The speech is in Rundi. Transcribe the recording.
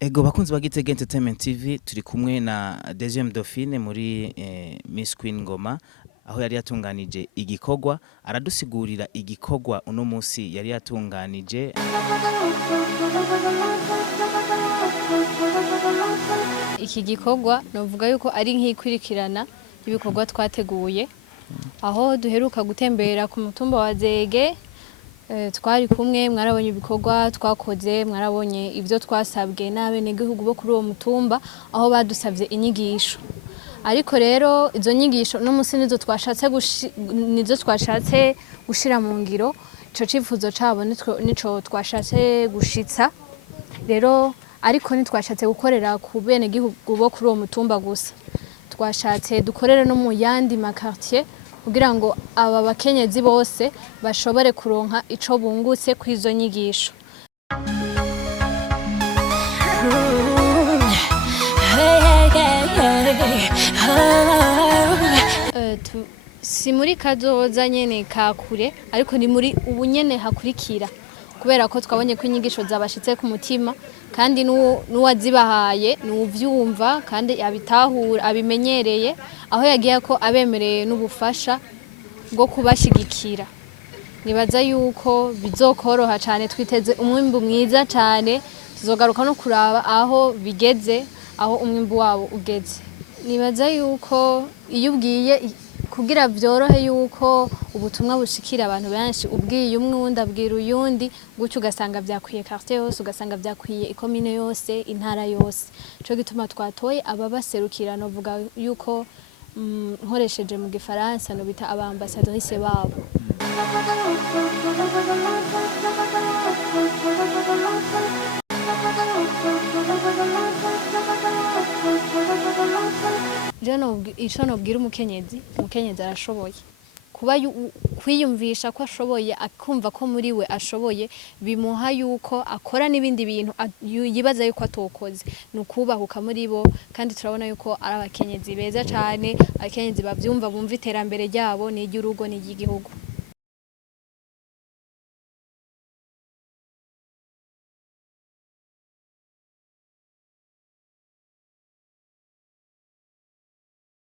Ego bakunzi ba GITEGA-Ent TV turi kumwe na 2eme Dauphine muri Miss Queen Ngoma aho yari yatunganije igikorwa aradusigurira igikorwa uno munsi yari yatunganije. Iki gikorwa novuga yuko ari nk'ikwirikirana ibikorwa twateguye aho duheruka gutembera ku mutumba wa Zege. Twari kumwe mwarabonye ibikorwa twakoze, mwarabonye ivyo twasabwe n'abenegihugu bo kuri uwo mutumba aho badusavye inyigisho. Ariko rero izo nyigisho no musi nizo twashatse gushira mu ngiro, ico cifuzo cabo nico twashatse gushitsa. Rero ariko ntitwashatse gukorera ku benegihugu bo kuri uwo mutumba gusa, twashatse dukorere no mu yandi makartier kugira ngo aba bakenyezi bose bashobore kuronka ico bungutse kw'izo nyigisho. Si muri kazoza nyene kakure ariko ni muri ubu nyene hakurikira, kubera ko twabonye ko inyigisho zabashitse ku mutima kandi n'uwazibahaye n'uvyumva kandi abitahura abimenyereye, aho yagiye ko abemereye n'ubufasha bwo kubashigikira. Nibaza yuko bizokoroha cyane, twiteze umwimbu mwiza cyane, tuzogaruka no kuraba aho bigeze, aho umwimbu wabo ugeze. Nibaza yuko iyo ubwiye kugira vyorohe yuko ubutumwa bushikira abantu benshi, ubwiye umwe wundi abwira uyundi, gutyo ugasanga vyakwiye quartier yose, ugasanga vyakwiye ikomine yose, intara yose. Ico gituma twatoye ababaserukira, novuga yuko nkoresheje mu gifaransa no bita abambassadrice babo. Ico nobwira umukenyezi arashoboye kuba kwiyumvisha ko ashoboye, akumva ko muri we ashoboye, bimuha yuko akora n'ibindi bintu yibaza yuko atokoze, nukubahuka muri bo. Kandi turabona yuko ari abakenyezi beza cyane, abakenyezi bavyumva, bumva iterambere ryabo n'iry'urugo n'iry'igihugu.